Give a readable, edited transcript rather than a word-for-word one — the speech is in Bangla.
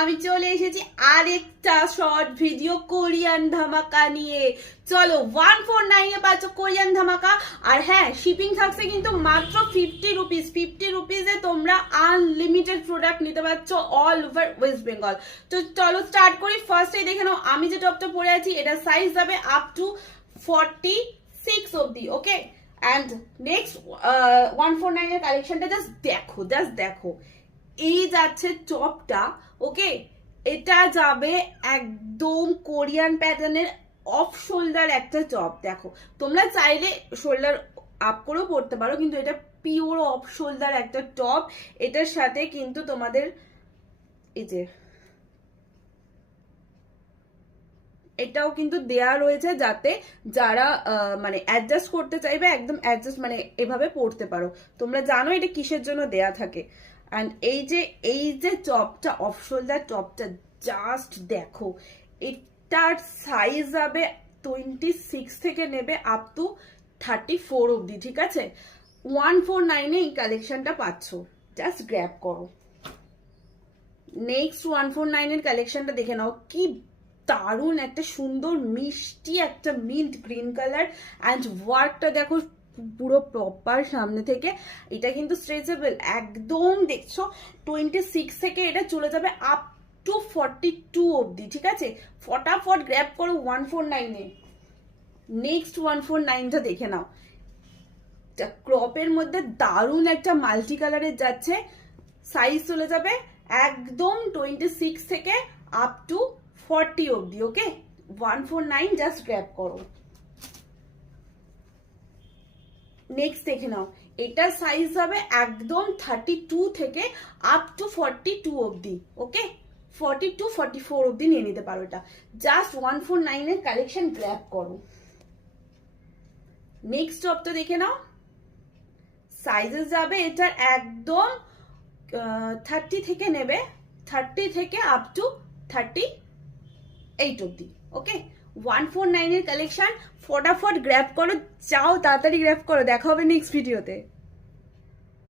আমি চলে এসেছি আরেকটা শর্ট ভিডিও কোরিয়ান ধামাকা নিয়ে। চলো 149 এ পাচ্ছ কোরিয়ান ধামাকা। আর হ্যাঁ, শিপিং থাকছে কিন্তু মাত্র 50 রুপিস। 50 রুপিসে তোমরা আনলিমিটেড প্রোডাক্ট নিতে পারছো অল ওভার ওয়েস্ট বেঙ্গল। তো চলো স্টার্ট করি। ফার্স্টে দেখে নাও, আমি যে টপটা পরে আছি এটা সাইজ যাবে আপ টু 46 অবধি। ওকে, অ্যান্ড নেক্সট 149 এর কালেকশনটা জাস্ট দেখো। এই যাচ্ছে টপটা। ওকে, এটা যাবে একদম কোরিয়ান প্যাটার্নের অফ শোল্ডার একটা টপ। দেখো, তোমরা চাইলে শোল্ডার আপ করেও পড়তে পারো, কিন্তু এটা পিওর অফ শোল্ডার একটা টপ। এটার সাথে কিন্তু তোমাদের এই যে এটাও কিন্তু দেয়া রয়েছে, যাতে যারা মানে অ্যাডজাস্ট করতে চাইবে একদম অ্যাডজাস্ট মানে এভাবে পড়তে পারো। তোমরা জানো এটা কিসের জন্য দেয়া থাকে। অ্যান্ড এই যে টপটা, অফ শোল্ডার টপটা জাস্ট দেখো, এটার সাইজ হবে 26 থেকে নেবে আপ টু 34 অবধি। ঠিক আছে, 149 এই কালেকশনটা পাচ্ছ, জাস্ট গ্র্যাব করো। নেক্সট 149 এর কালেকশনটা দেখে নাও, কি দারুণ একটা সুন্দর মিষ্টি একটা মিন্ট গ্রিন কালার। অ্যান্ড ওয়ার্কটা দেখো পুরো প্রপার সামনে থেকে। এটা কিন্তু স্ট্রেচেবল একদম, দেখছো 26 থেকে এটা চলে যাবে আপ টু 42 অবধি। ঠিক আছে, ফটাফট গ্র্যাব করো 149 এ। নেক্সট 149টা দেখে নাও, ক্রপের মধ্যে দারুণ একটা মাল্টি কালারের যাচ্ছে। সাইজ চলে যাবে একদম 26 থেকে আপ টু 40 অবধি। ওকে, 149 জাস্ট গ্র্যাব করো। নেক্সট দেখে নাও, এটা সাইজ হবে একদম 32 থেকে আপ টু 42 অবধি। ওকে, 42 44 অবধি নিয়ে নিতে পারো। এটা জাস্ট 149 এর কালেকশন, গ্র্যাব করো। নেক্সট টপটা দেখে নাও, সাইজেস যাবে এটার একদম 30 থেকে নেবে 30 থেকে আপ টু 38 অবধি। ওকে, 149 এর কালেকশন, ফটাফট গ্র্যাব করো, চাও তাড়াতাড়ি গ্র্যাব করো। দেখা হবে নেক্সট ভিডিওতে।